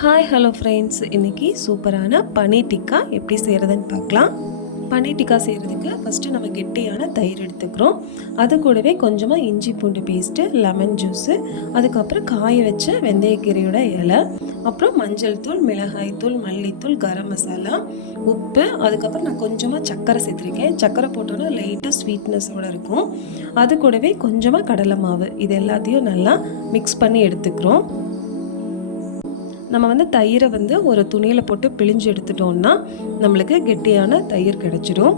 Hi hello friends, இன்றைக்கி சூப்பரான பனீர் டிக்கா எப்படி செய்கிறதுன்னு பார்க்கலாம். பனீர் டிக்கா செய்கிறதுக்கு ஃபஸ்ட்டு நம்ம கெட்டியான தயிர் எடுத்துக்கிறோம். அது கூடவே கொஞ்சமாக இஞ்சி பூண்டு பேஸ்ட்டு, லெமன் ஜூஸு, அதுக்கப்புறம் காய வச்ச வெந்தயக்கீரையோட இலை, அப்புறம் மஞ்சள் தூள், மிளகாய் தூள், மல்லித்தூள், கரம் மசாலா, உப்பு, அதுக்கப்புறம் நான் கொஞ்சமாக சர்க்கரை சேர்த்துருக்கேன். சர்க்கரை போட்டோன்னா லைட்டாக ஸ்வீட்னஸோடு இருக்கும். அது கூடவே கொஞ்சமாக கடலை மாவு, இது எல்லாத்தையும் நல்லா மிக்ஸ் பண்ணி எடுத்துக்கிறோம். நம்ம தயிரை ஒரு துணியில் போட்டு பிழிஞ்சு எடுத்துட்டோம்னா நம்மளுக்கு கெட்டியான தயிர் கிடச்சிடும்.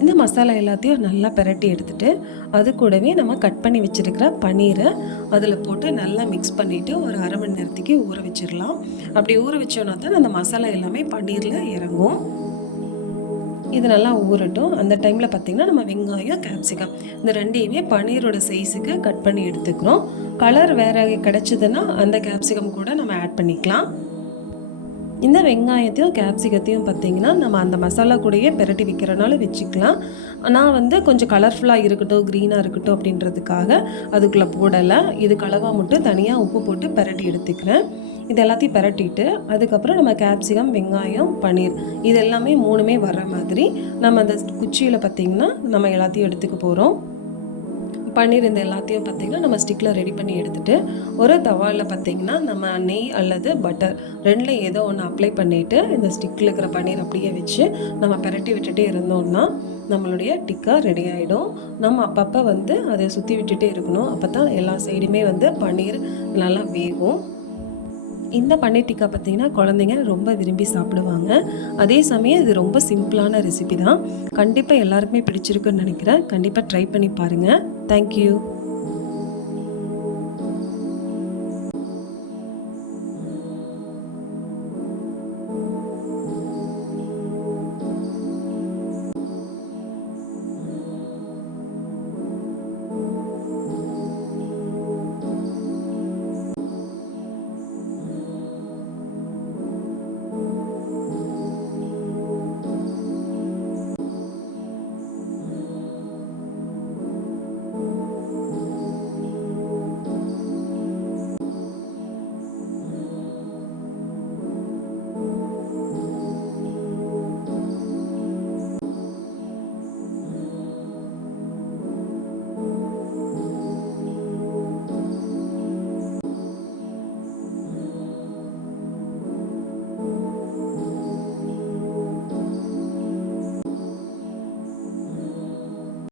இந்த மசாலா எல்லாத்தையும் நல்லா பிரட்டி எடுத்துகிட்டு அது கூடவே நம்ம கட் பண்ணி வச்சுருக்கிற பன்னீரை அதில் போட்டு நல்லா மிக்ஸ் பண்ணிவிட்டு ஒரு அரை மணி நேரத்துக்கு ஊற வச்சிடலாம். அப்படி ஊற வச்சோன்னா தான் அந்த மசாலா எல்லாமே பன்னீரில் இறங்கும். இது நல்லா ஊறட்டும். அந்த டைமில் பார்த்திங்கன்னா நம்ம வெங்காயம், கேப்சிகம் இந்த ரெண்டையுமே பன்னீரோட சைஸுக்கு கட் பண்ணி எடுத்துக்கிறோம். கலர் வேறு கிடச்சிதுன்னா அந்த கேப்சிகம் கூட நம்ம ஆட் பண்ணிக்கலாம். இந்த வெங்காயத்தையும் கேப்சிகத்தையும் பார்த்திங்கன்னா நம்ம அந்த மசாலா கூடயே பிரட்டி வைக்கிறனால வச்சுக்கலாம். நான் கொஞ்சம் கலர்ஃபுல்லாக இருக்கட்டும், க்ரீனாக இருக்கட்டும் அப்படின்றதுக்காக அதுக்குள்ளே போடலை. இது கலவாக மட்டும் தனியாக உப்பு போட்டு பிரட்டி எடுத்துக்கிறேன். இது எல்லாத்தையும் பிரட்டிட்டு அதுக்கப்புறம் நம்ம கேப்சிகம், வெங்காயம், பன்னீர் இது எல்லாமே மூணுமே வர மாதிரி நம்ம அந்த குச்சியில் பார்த்திங்கன்னா நம்ம எல்லாத்தையும் எடுத்துக்க போகிறோம். பன்னீர் இந்த எல்லாத்தையும் பார்த்திங்கன்னா நம்ம ஸ்டிக்கில் ரெடி பண்ணி எடுத்துகிட்டு ஒரு தவாவில் பார்த்திங்கன்னா நம்ம நெய் அல்லது பட்டர் ரெண்டில் ஏதோ ஒன்று அப்ளை பண்ணிவிட்டு இந்த ஸ்டிக்கில் இருக்கிற பன்னீர் அப்படியே வச்சு நம்ம பிரட்டி விட்டுட்டே இருந்தோம்னா நம்மளுடைய டிக்கா ரெடி ஆகிடும். நம்ம அப்பப்போ அதை சுற்றி விட்டுட்டே இருக்கணும். அப்போ தான் எல்லா சைடுமே பன்னீர் நல்லா வேகும். இந்த பன்னீர் டிக்கா பார்த்திங்கன்னா குழந்தைங்க ரொம்ப விரும்பி சாப்பிடுவாங்க. அதே சமயம் இது ரொம்ப சிம்பிளான ரெசிபி தான். கண்டிப்பாக எல்லாருக்குமே பிடிச்சிருக்குன்னு நினைக்கிறேன். கண்டிப்பாக ட்ரை பண்ணி பாருங்கள். தேங்க்யூ.